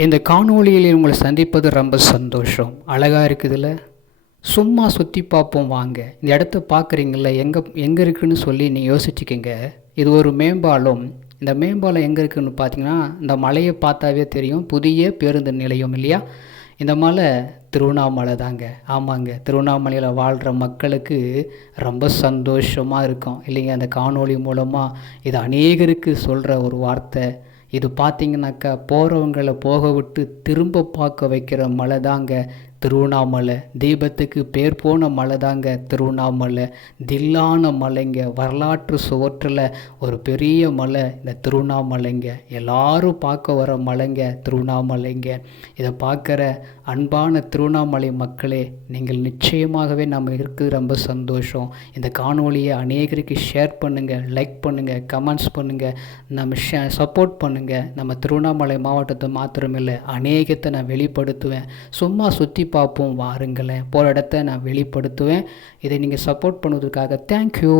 இந்த காணொளியில் உங்களை சந்திப்பது ரொம்ப சந்தோஷம். அழகாக இருக்குதுல்ல. சும்மா சுற்றி பார்ப்போம் வாங்க. இந்த இடத்த பார்க்குறீங்கள, எங்கே இருக்குதுன்னு சொல்லி நீங்கள் யோசிச்சுக்கிங்க. இது ஒரு மேம்பாலம். இந்த மேம்பாலம் எங்கே இருக்குதுன்னு பார்த்தீங்கன்னா, இந்த மலையை பார்த்தாவே தெரியும். புதிய பேருந்து நிலையம் இல்லையா? இந்த மலை திருவண்ணாமலை தாங்க. ஆமாங்க, திருவண்ணாமலையில் வாழ்கிற மக்களுக்கு ரொம்ப சந்தோஷமாக இருக்கும் இல்லைங்க. அந்த காணொளி மூலமாக இது அநேகருக்கு சொல்கிற ஒரு வார்த்தை. இது பார்த்திங்கனாக்கா போகிறவங்களை போக விட்டு திரும்ப பார்க்க வைக்கிற மலை தாங்க திருவண்ணாமலை. தீபத்துக்கு பேர் போன மலை தாங்க திருவண்ணாமலை. தில்லான மலைங்க. வரலாற்று சுவற்றில் ஒரு பெரிய மலை இந்த திருவண்ணாமலைங்க. எல்லாரும் பார்க்க வர மலைங்க திருவண்ணாமலைங்க. இதை பார்க்குற அன்பான திருவண்ணாமலை மக்களே, நீங்கள் நிச்சயமாகவே நம்ம இருக்குது ரொம்ப சந்தோஷம். இந்த காணொலியை அநேகருக்கு ஷேர் பண்ணுங்கள், லைக் பண்ணுங்கள், கமெண்ட்ஸ் பண்ணுங்கள், நம்ம சப்போர்ட் பண்ணுங்கள். நம்ம திருவண்ணாமலை மாவட்டத்தை மாத்திரமில்லை, அநேகத்தை நான் வெளிப்படுத்துவேன். சும்மா சுற்றி பார்ப்போம் வாருங்களேன். போகிற இடத்த நான் வெளிப்படுத்துவேன். இதை நீங்கள் சப்போர்ட் பண்ணுவதற்காக தேங்க்யூ.